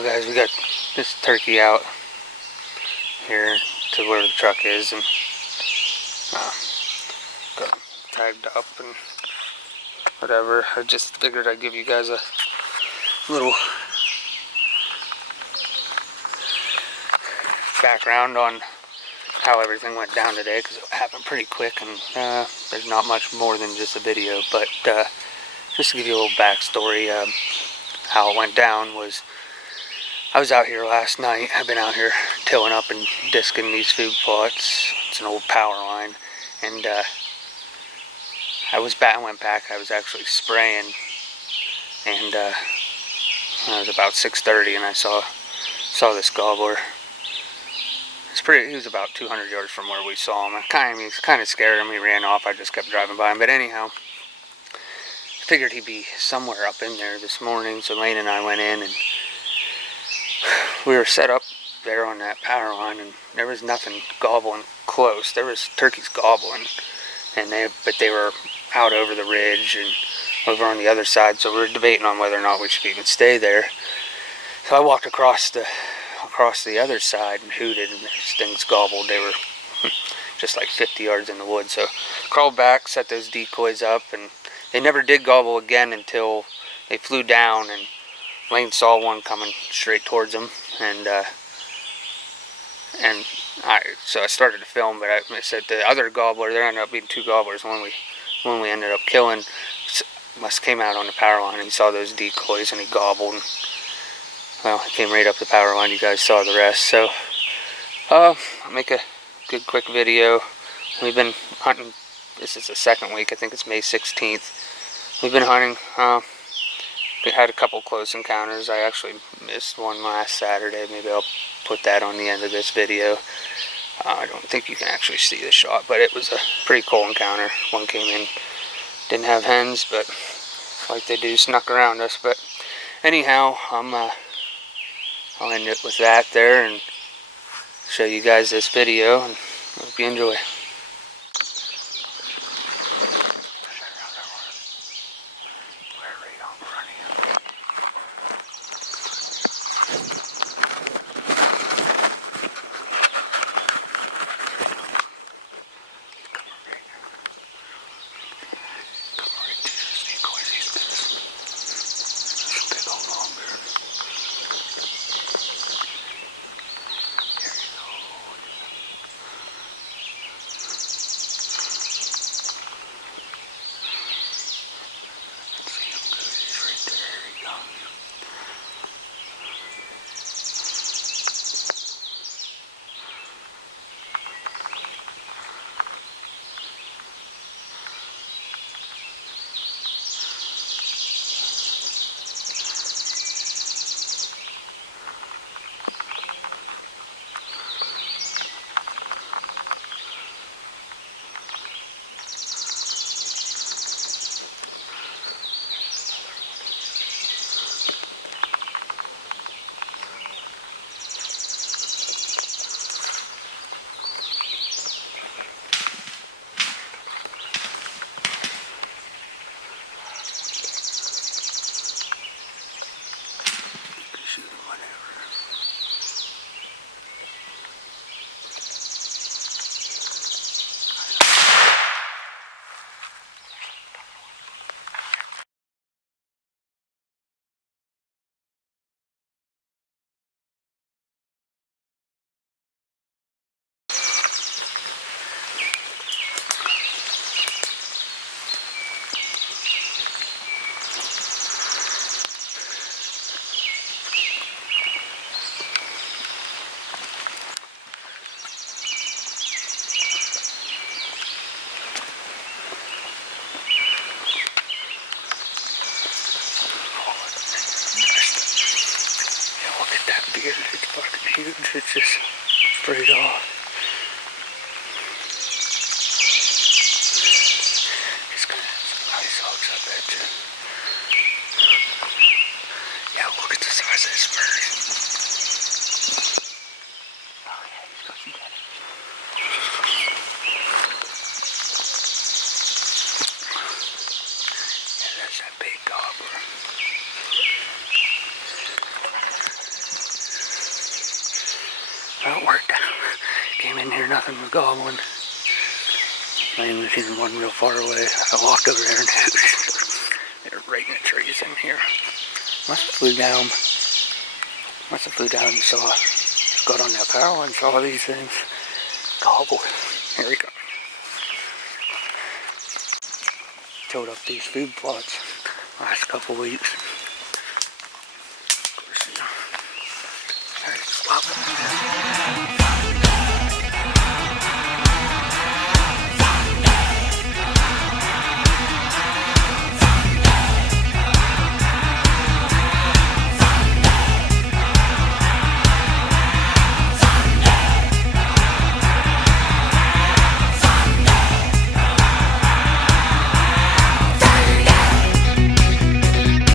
Well guys, we got this turkey out here to where the truck is, and got him tagged up and whatever. I just figured I'd give you guys a little background on how everything went down today, because it happened pretty quick, and there's not much more than just a video, but just to give you a little backstory. How it went down was, I was out here last night. I've been out here tilling up and disking these food plots. It's an old power line, and I went back. I was actually spraying, and it was about 6:30, and I saw this gobbler. He was about 200 yards from where we saw him. He kind of scared him. He ran off. I just kept driving by him. But anyhow, I figured he'd be somewhere up in there this morning. So Lane and I went in, and we were set up there on that power line, and there was nothing gobbling close. There was turkeys gobbling, but they were out over the ridge and over on the other side. So we were debating on whether or not we should even stay there. So I walked across the other side and hooted, and these things gobbled. They were just like 50 yards in the woods. So crawled back, set those decoys up, and they never did gobble again until they flew down, and Lane saw one coming straight towards him, so I started to film, but I said the other gobbler, there ended up being two gobblers. One we ended up killing must came out on the power line. He saw those decoys and he gobbled. And, well, he came right up the power line. You guys saw the rest. So I'll make a good quick video. We've been hunting. This is the second week. I think it's May 16th. We've been hunting. We had a couple close encounters. I actually missed one last Saturday. Maybe I'll put that on the end of this video. I don't think you can actually see the shot, but it was a pretty cool encounter. One came in, didn't have hens, but like they do, snuck around us. But anyhow, I'll end it with that there and show you guys this video, and hope you enjoy. It's fucking huge. It's just sprayed off. He's gonna have some nice hogs, I bet you. Yeah, look at the size of his spurs. Oh yeah, he's got some dead. Yeah, that's that big gobbler. nothing was gobbling. I even seen one real far away. I walked over there and they're right in the trees in here. Must have flew down and saw, got on that barrel and saw these things gobble. Here we go. Tilled up these food plots last couple weeks.